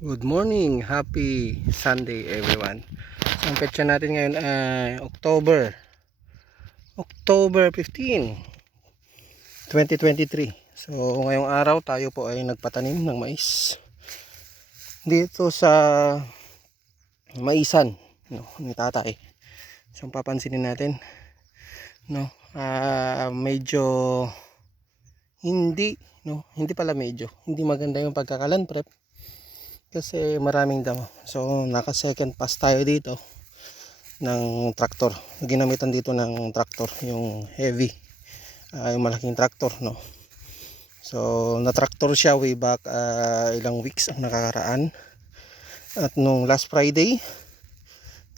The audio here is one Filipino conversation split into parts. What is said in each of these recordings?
Good morning, happy Sunday everyone. So ang petsa natin ngayon ay October 15, 2023. So ngayong araw tayo po ay nagpatanim ng mais dito sa maisan, no, ni tatay. So ang papansinin natin, no, medyo hindi pala hindi maganda yung pagkakalan prep kasi maraming damo. So naka second pass tayo dito ng traktor. Ginamitan dito ng traktor, yung heavy, yung malaking traktor, no. So na traktor siya way back ilang weeks ang nakakaraan. At nung last Friday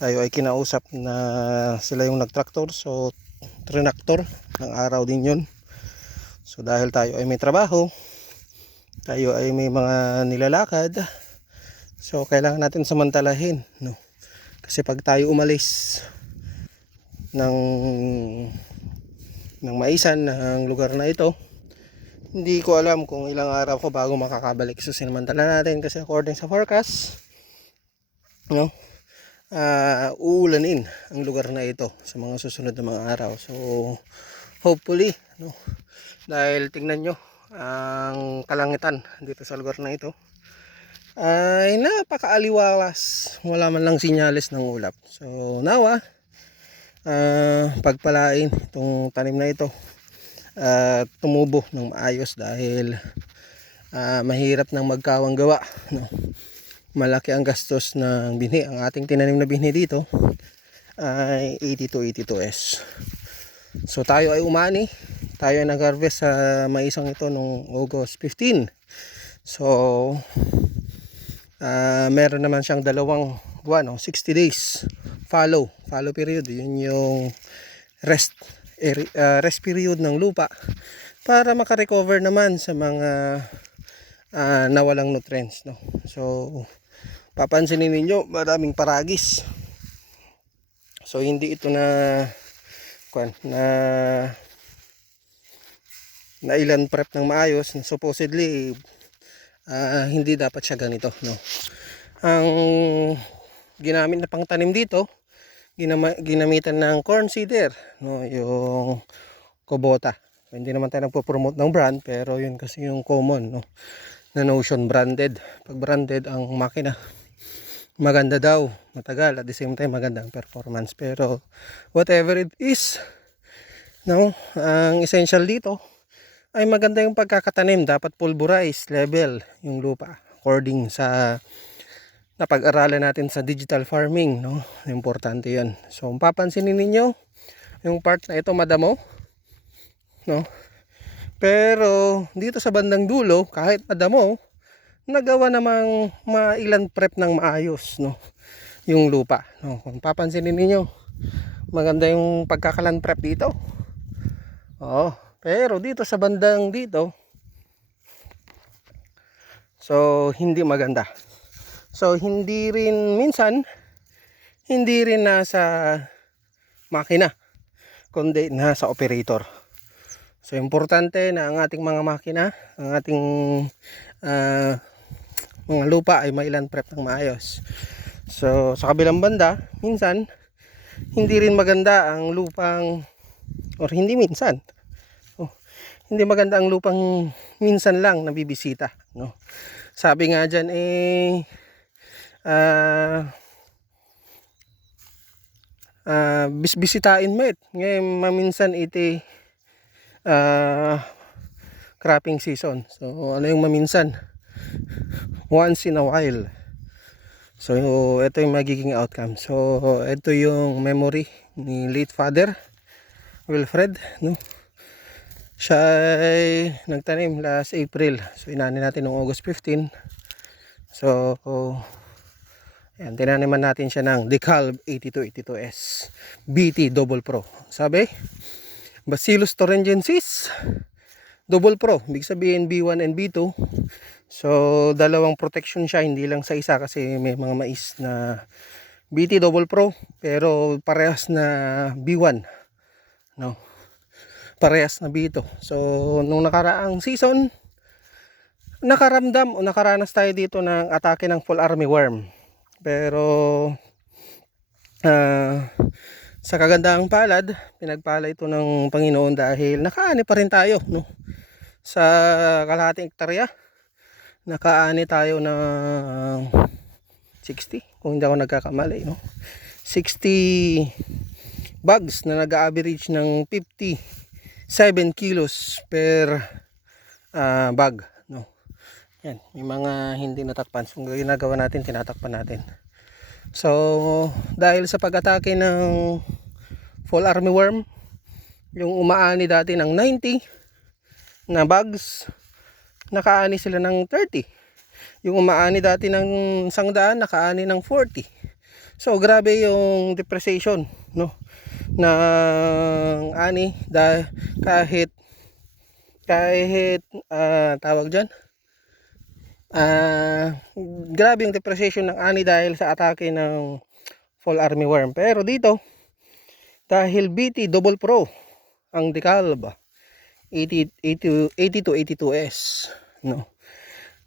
tayo ay kinausap na sila yung nagtraktor, so trinaktor ng araw din yun. So dahil tayo ay may trabaho, tayo ay may mga nilalakad, so kailangan natin samantalahin, no. Kasi pag tayo umalis ng maisan ng lugar na ito, hindi ko alam kung ilang araw ko bago makakabalik. So sinamantala natin kasi according sa forecast, no, uulanin ang lugar na ito sa mga susunod na mga araw. So hopefully, no, dahil tingnan nyo ang kalangitan dito sa lugar na ito ay napakaaliwalas, wala man lang sinyales ng ulap. So nawa pagpalain itong tanim na ito tumubo ng maayos dahil mahirap nang magkawang gawa, no? Malaki ang gastos ng binhi. Ang ating tinanim na binhi dito ay 8282S. So tayo ay umani, tayo ay nag-harvest sa maisang ito noong August 15. So meron naman siyang dalawang buwan, 60 days follow period. Yun yung rest period ng lupa para makarecover naman sa mga nawalang nutrients, no. So papansinin ninyo maraming paragis. So hindi ito na ilan prep ng maayos. Supposedly hindi dapat siya ganito, no. Ang ginamit na pangtanim dito, ginamitan ng corn seeder, no, yung Kubota. Hindi naman tayo nagpo-promote ng brand, pero yun kasi yung common, no, na notion branded. Pag branded ang makina, maganda daw, matagal, at the same time maganda ang performance. Pero whatever it is, no, ang essential dito ay maganda yung pagkakatanim. Dapat pulverize level yung lupa according sa napag-aralan natin sa digital farming, no. Importante 'yan. So papansinin ninyo yung part na ito madamo, no. Pero dito sa bandang dulo, kahit madamo, nagawa namang mailan prep ng maayos, no, yung lupa, no. Kung papansinin niyo, maganda yung pagkakalan prep dito. Pero dito sa bandang dito, so hindi maganda. So hindi rin nasa makina, kundi nasa operator. So importante na ang ating mga makina, ang ating mga lupa ay mailan prep ng maayos. So sa kabilang banda, minsan hindi rin maganda ang lupang, or hindi maganda ang lupang minsan lang nabibisita, no. Sabi nga dyan bisbisitain mo ngayon maminsan iti cropping season. So ano yung maminsan? Once in a while. So ito yung magiging outcome. So ito yung memory ni late father Wilfred, no. Siya ay nagtanim last April. So inanin natin noong August 15. So ayan, tinaniman natin siya ng Decal 8282S BT Double Pro. Sabi, Bacillus thuringiensis Double Pro, ibig sabihin B1 and B2. So dalawang protection siya, hindi lang sa isa, kasi may mga mais na BT Double Pro pero parehas na B1, no, parehas na B2. So nung nakaraang season, nakaramdam o nakaranas tayo dito ng atake ng fall armyworm. Pero sa kagandahang palad, pinagpala ito ng Panginoon dahil nakaani pa rin tayo, no? Sa kalahating hektarya, nakaani tayo ng 60, kung hindi ako nagkakamali, no? 60 bags na nag-average ng 57 kilos per bag, no? Yan, may mga hindi natakpan. So ginagawa natin, tinatakpan natin. So dahil sa pag-atake ng fall armyworm, yung umaani dati ng 90 na bags, nakaani sila ng 30. Yung umaani dati ng 100, nakaani ng 40. So grabe yung depreciation, no, ng ani, dahil kahit tawag dyan, grabe yung depreciation ng ani dahil sa atake ng fall armyworm. Pero dito, dahil BT Double Pro ang dekalb, 80 to 82S, no.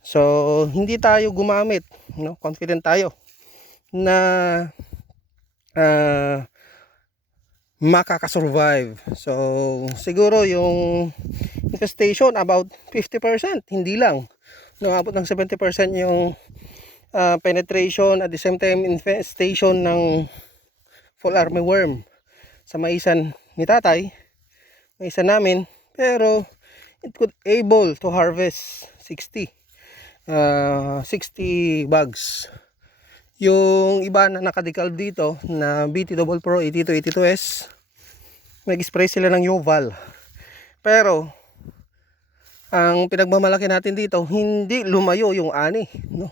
So hindi tayo gumamit, no, confident tayo na makakasurvive. So siguro yung infestation about 50%, hindi lang, umabot ng 70% yung penetration, at the same time infestation ng fall armyworm sa maisan ni tatay, maisan namin. Pero it could able to harvest 60 bags. Yung iba na nakadekalb dito na BT Double Pro 80 to 82S, nag-spray sila ng Yoval. Pero ang pinagmamalaki natin dito, hindi lumayo yung ani, no?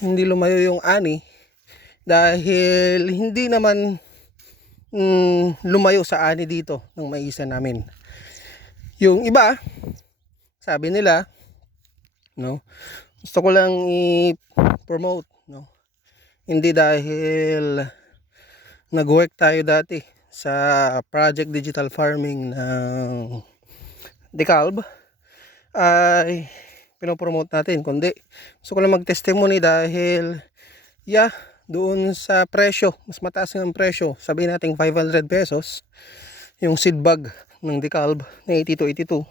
Hindi lumayo yung ani dahil hindi naman lumayo sa ani dito ng maisan namin. Yung iba, sabi nila, no, gusto ko lang i-promote, no, hindi dahil nag-work tayo dati sa project digital farming ng dekalb ay pinopromote natin, kundi gusto ko lang mag-testimony dahil doon sa presyo, mas mataas ng presyo, sabihin natin 500 pesos yung seed bag ng dekalb na 80 to 82.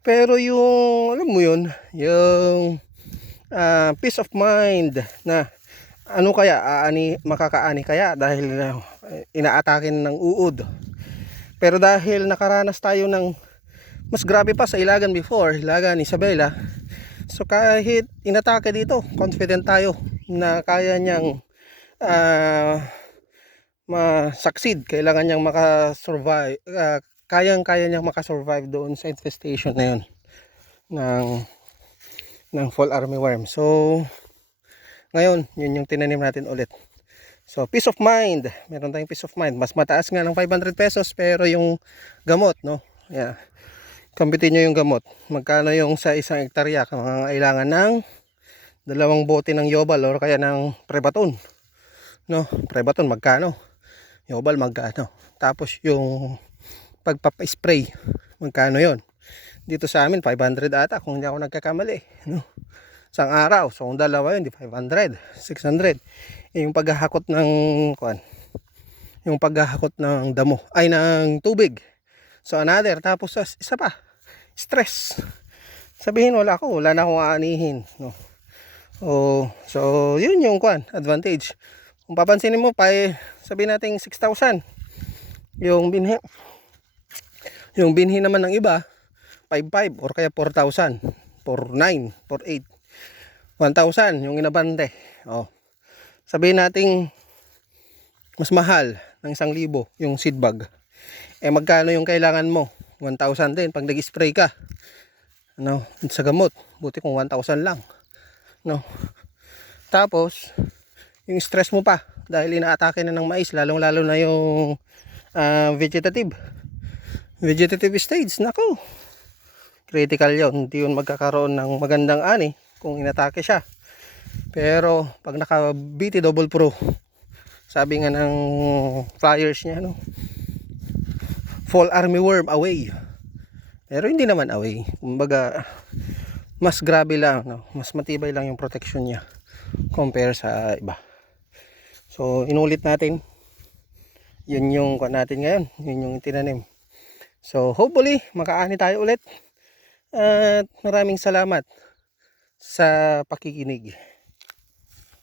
Pero yung, alam mo yun, yung peace of mind na ano kaya, makakaani kaya dahil inaatakin ng uod. Pero dahil nakaranas tayo ng mas grabe pa sa Ilagan before, Ilagan, Isabela, so kahit inatake dito, confident tayo na kaya niyang ma-succeed. Kailangan niyang makasurvive, kaya niyang makasurvive doon sa infestation na yun ng fall armyworm. So ngayon, yun yung tinanim natin ulit. So peace of mind, meron tayong peace of mind. Mas mataas nga ng 500 pesos, pero yung gamot, no, kampitin nyo yung gamot. Magkano yung sa isang hektarya? Kailangan ng 2 bote ng Yobal or kaya ng Prebaton, no? Prebaton magkano? Yobal magkano? Tapos yung pagpapa-spray, magkano yon? Dito sa amin 500 ata kung hindi ako nagkakamali, no? Isang araw. So kung dalawa yun, di 500, 600. Yung paghahakot ng yung paghahakot ng damo, ay ng tubig. So another. Tapos isa pa, stress. Sabihin wala na akong aanihin, no? So yun yung advantage. Kung papansinin mo pa, sabihin natin 6,000 yung binhi. Yung binhi naman ng iba 5,500 or kaya 4,000, 4,900, 4,800, 1,000 yung inabante. Sabihin natin mas mahal ng 1,000 yung seed bag. Magkano yung kailangan mo? 1,000 din pag nag-spray ka, no, sa gamot. Buti kung 1,000 lang, no. Tapos yung stress mo pa dahil inaatake na ng mais, lalong lalo na yung vegetative stage. Nako, critical yun. Hindi yun magkakaroon ng magandang ani kung inatake siya. Pero pag naka BT Double Pro, sabi nga ng flyers niya, no, fall armyworm away. Pero hindi naman away. Kumbaga mas grabe lang, no? Mas matibay lang yung protection niya compare sa iba. So inulit natin, yun yung kuha natin ngayon, yun yung tinanim. So hopefully makaani tayo ulit, at maraming salamat sa pakikinig.